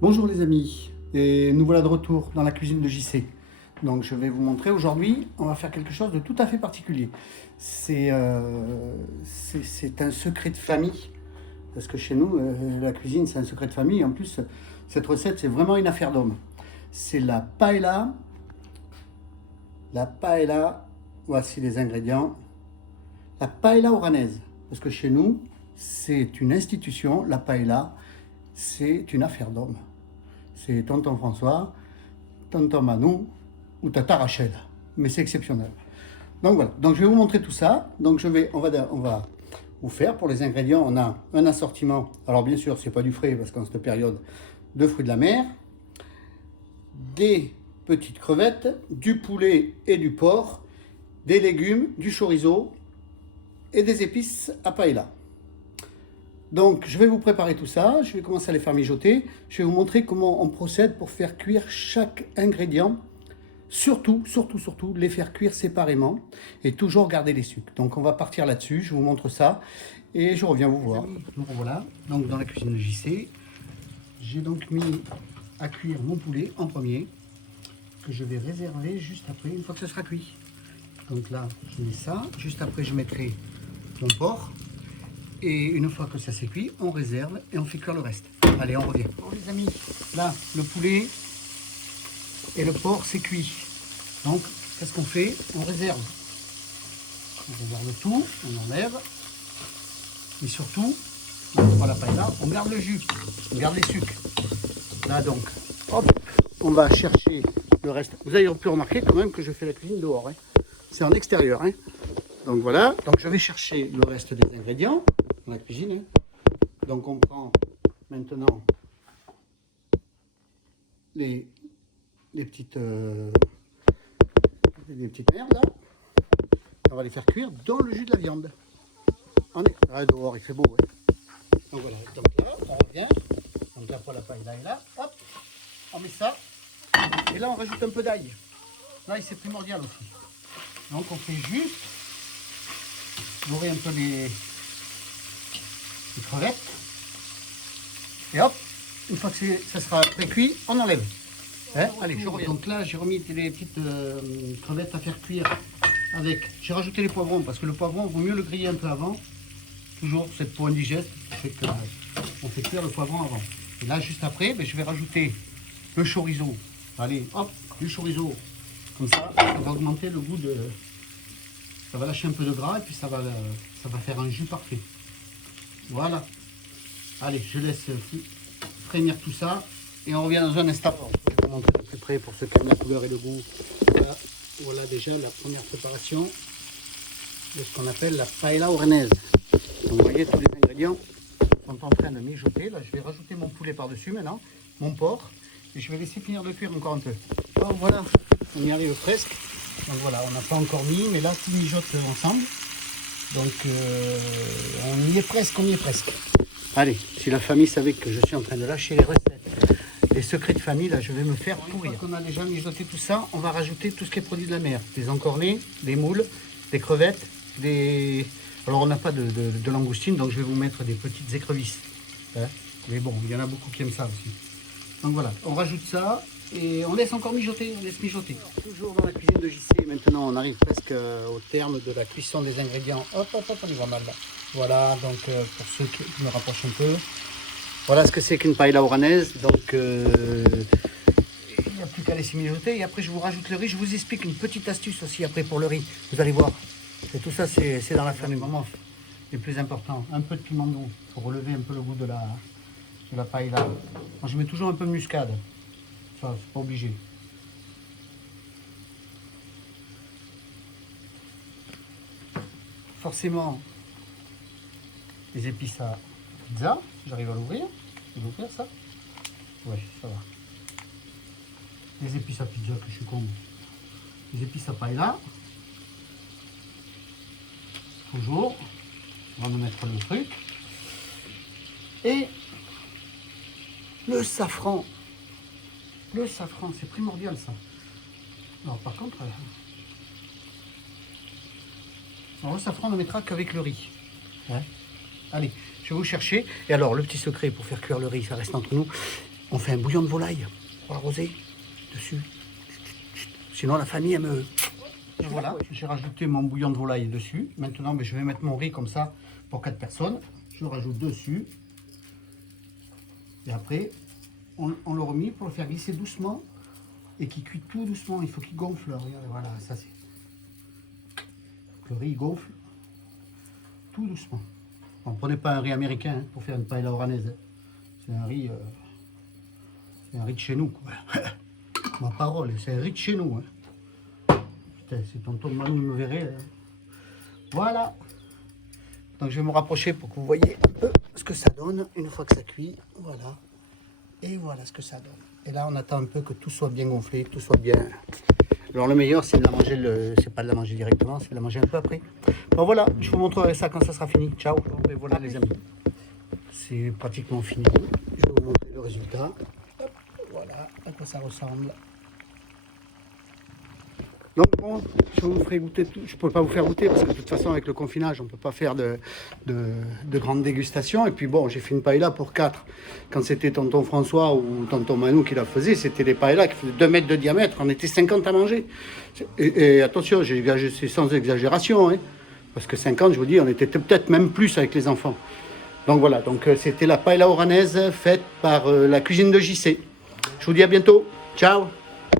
Bonjour les amis, et nous voilà de retour dans la cuisine de JC. Donc je vais vous montrer aujourd'hui, on va faire quelque chose de tout à fait particulier. C'est un secret de famille, parce que chez nous, la cuisine c'est un secret de famille. En plus, cette recette c'est vraiment une affaire d'homme. C'est la paella, voici les ingrédients. La paella oranaise, parce que chez nous c'est une institution, la paella c'est une affaire d'homme. C'est tonton François, tonton Manou ou tata Rachel. Mais c'est exceptionnel. Donc voilà, donc je vais vous montrer tout ça. Donc on va vous faire pour les ingrédients. On a un assortiment. Alors bien sûr, c'est pas du frais parce qu'en cette période, de fruits de la mer, des petites crevettes, du poulet et du porc, des légumes, du chorizo et des épices à paella. Donc je vais vous préparer tout ça, je vais commencer à les faire mijoter, je vais vous montrer comment on procède pour faire cuire chaque ingrédient, surtout les faire cuire séparément et toujours garder les sucres. Donc on va partir là-dessus, je vous montre ça et je reviens vous voir. Donc voilà, donc dans la cuisine de JC, j'ai donc mis à cuire mon poulet en premier, que je vais réserver juste après, une fois que ce sera cuit. Donc là, je mets ça, juste après je mettrai mon porc. Et une fois que ça s'est cuit, on réserve et on fait cuire le reste. Allez, on revient. Bon les amis, là, le poulet et le porc, c'est cuit. Donc, qu'est-ce qu'on fait? On réserve. On réserve tout, on enlève. Et surtout, on la paella, on garde le jus, on garde les sucres. Là donc, hop, on va chercher le reste. Vous avez pu remarquer quand même que je fais la cuisine dehors. Hein. C'est en extérieur. Hein. Donc voilà, donc je vais chercher le reste des ingrédients dans la cuisine. Hein. Donc on prend maintenant les petites merdes là. On va les faire cuire dans le jus de la viande. Dehors il fait beau. Ouais. Donc voilà, donc là on revient. Donc la poêle à paille là et là, hop, on met ça. Et là on rajoute un peu d'ail. L'ail c'est primordial aussi. Donc on fait juste dorer un peu les crevettes. Et hop, une fois que ça sera pré-cuit, on enlève. Hein, allez, je reviens. Donc là, j'ai remis les petites crevettes à faire cuire avec. J'ai rajouté les poivrons parce que le poivron, vaut mieux le griller un peu avant. Toujours cette peau indigeste, on fait cuire le poivron avant. Et là, juste après, je vais rajouter le chorizo. Allez, hop, du chorizo. Comme ça va augmenter le goût de. Ça va lâcher un peu de gras et puis ça va faire un jus parfait. Voilà. Allez, je laisse frémir tout ça et on revient dans un instant. Je vais vous montrer de plus près pour ceux qui aiment la couleur et le goût. Voilà déjà la première préparation de ce qu'on appelle la paella oranaise. Donc vous voyez, tous les ingrédients sont en train de mijoter. Là, je vais rajouter mon poulet par-dessus maintenant, mon porc, et je vais laisser finir de cuire encore un peu. Alors voilà, on y arrive presque. Donc voilà, on n'a pas encore mis, mais là, tout mijote ensemble. Donc on y est presque, Allez, si la famille savait que je suis en train de lâcher les recettes, les secrets de famille, là je vais me faire pourrir. Une fois qu'on a déjà mijoté tout ça, on va rajouter tout ce qui est produit de la mer. Des encornets, des moules, des crevettes, des... Alors on n'a pas de langoustine, donc je vais vous mettre des petites écrevisses. Hein, mais bon, il y en a beaucoup qui aiment ça aussi. Donc voilà, on rajoute ça. Et on laisse encore mijoter, Toujours dans la cuisine de JC, maintenant on arrive presque au terme de la cuisson des ingrédients. Hop, on y va mal là. Voilà, donc pour ceux qui me rapprochent un peu, voilà ce que c'est qu'une paella oranaise. Donc il n'y a plus qu'à laisser mijoter. Et après je vous rajoute le riz. Je vous explique une petite astuce aussi après pour le riz. Vous allez voir. Et tout ça c'est dans la famille. Vraiment, le plus important, un peu de piment doux pour relever un peu le goût de la paella. Moi, je mets toujours un peu de muscade. Ça, c'est pas obligé. Forcément, les épices à pizza, j'arrive à l'ouvrir. Je vais ouvrir ça. Ouais, ça va. Les épices à pizza, que je suis con. Les épices à paella. Toujours. On va me mettre le truc. Et le safran. Le safran, c'est primordial ça. Alors par contre, alors le safran on ne mettra qu'avec le riz. Hein, allez, je vais vous chercher. Et alors le petit secret pour faire cuire le riz, ça reste entre nous. on fait un bouillon de volaille pour arroser dessus. Sinon la famille elle me... Et voilà, j'ai rajouté mon bouillon de volaille dessus. Maintenant je vais mettre mon riz comme ça pour 4 personnes. Je rajoute dessus. Et après on le remet pour le faire glisser doucement et qu'il cuit tout doucement. Il faut qu'il gonfle. Regardez, voilà, ça c'est. Le riz gonfle tout doucement. Bon, prenez pas un riz américain pour faire une paella oranaise. C'est un riz de chez nous, quoi. Ma parole, c'est un riz de chez nous. Hein. Putain, si tonton Manu me verrait. Voilà. Donc je vais me rapprocher pour que vous voyez un peu ce que ça donne une fois que ça cuit. Voilà. Et voilà ce que ça donne. Et là, on attend un peu que tout soit bien gonflé, tout soit bien. Alors le meilleur, c'est de la manger, c'est pas de la manger directement, c'est de la manger un peu après. Bon voilà, je vous montrerai ça quand ça sera fini. Ciao. Bon, ben voilà les amis, c'est pratiquement fini. Je vais vous montrer le résultat. Hop, voilà à quoi ça ressemble. Donc bon, je vous ferai goûter tout. Je ne peux pas vous faire goûter parce que de toute façon avec le confinage, on ne peut pas faire de grandes dégustations. Et puis bon, j'ai fait une paella pour 4. Quand c'était tonton François ou tonton Manu qui la faisait, c'était des paellas qui faisaient 2 mètres de diamètre. On était 50 à manger. Et attention, c'est sans exagération. Hein, parce que 50, je vous dis, on était peut-être même plus avec les enfants. Donc voilà, donc c'était la paella oranaise faite par la cuisine de JC. Je vous dis à bientôt. Ciao.